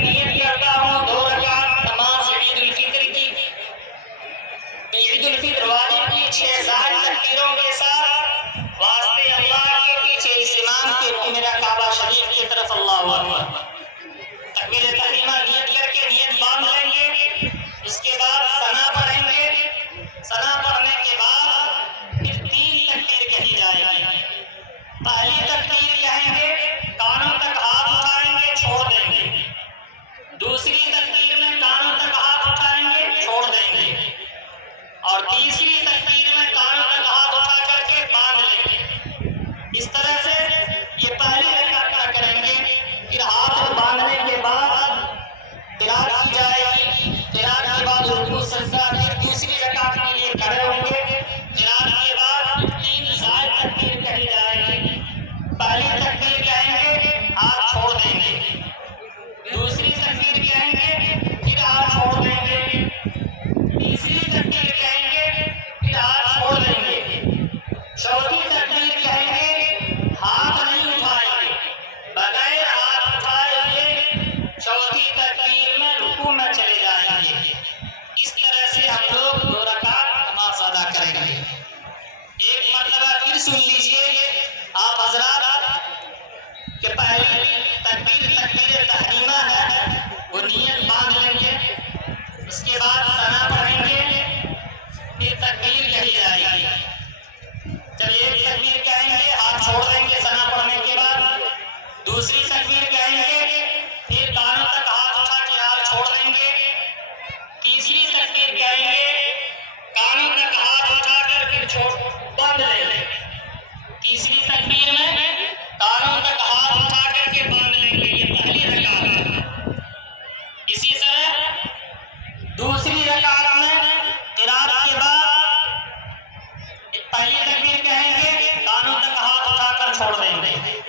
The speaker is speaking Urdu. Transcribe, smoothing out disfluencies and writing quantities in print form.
نیت کرتا ہوں 2 رکعت نماز عید الفطر کی، عید الفطر واجب کی 6 زائد تکبیروں کے ساتھ واسطے اللہ کے پیچھے اس امام کے میرا کعبہ شریف کی طرف اللہ اکبر تکبیر تحریمہ نیت کر کے نیت باندھ لیں گے. اس کے بعد ثنا پڑھیں گے. ثنا پڑھنے کے بعد پھر 3 تکبیر کہی جائے گی. پہلی تکبیر کہیں گے کانوں تک ہاتھ اٹھائیں گے چھوڑ دیں گے. دوسری تکبیر میں کانوں تک ہاتھ اٹھائیں گے چھوڑ دیں گے. اور تیسری تکبیر میں کانوں تک ہاتھ اٹھا کر کے باندھ لیں گے. اس طرح سے یہ پہلی رکعت کا کریں گے. پھر ہاتھ باندھنے کے بعد قرات کی جائے گی. قرات کے بعد رکوع سجدہ. پھر دوسری رکعت کے لیے کھڑے ہوں گے. قرات کے بعد 3 زائد تکبیر کہی جائے گی. پہلی تکبیر کہیں گے ہاتھ چھوڑ دیں گے. دوسری تکبیر کہیں گے پھر ہاتھ چھوڑ دیں گے. تیسری تکبیر کہیں گے پھر ہاتھ چھوڑ دیں گے. چوتھی تکبیر کہیں گے ہاتھ نہیں اٹھائیں گے. بغیر ہاتھ اٹھائے ہوئے چوتھی تکبیر میں رکوع میں چلے جائیں گے. اس طرح سے ہم لوگ 2 رکعت نماز ادا کریں گے. ایک مرتبہ پھر سن لیجئے آپ حضرات کہ پہلی تکبیر تحریمہ ہے وہ نیت باندھ لیں گے. اس کے بعد ثنا پڑھیں گے. پھر تکبیر کہی جائے گی. جب ایک تکبیر کہیں گے ہاتھ چھوڑ دیں گے ثنا پڑھنے کے بعد. دوسری تکبیر کہیں گے پھر کانوں تک ہاتھ اٹھا کے ہاتھ چھوڑ دیں گے. تیسری تکبیر کہیں گے کانوں تک ہاتھ اٹھا کر پھر باندھ لیں گے. تیسری تکبیر میں کانوں تک ہاتھ اٹھا کر کے باندھ لیں گے. یہ پہلی رکعت ہے. اسی طرح دوسری رکعت میں قرات کے بعد پہلی تکبیر کہیں گے کانوں تک ہاتھ اٹھا کر چھوڑ دیں گے.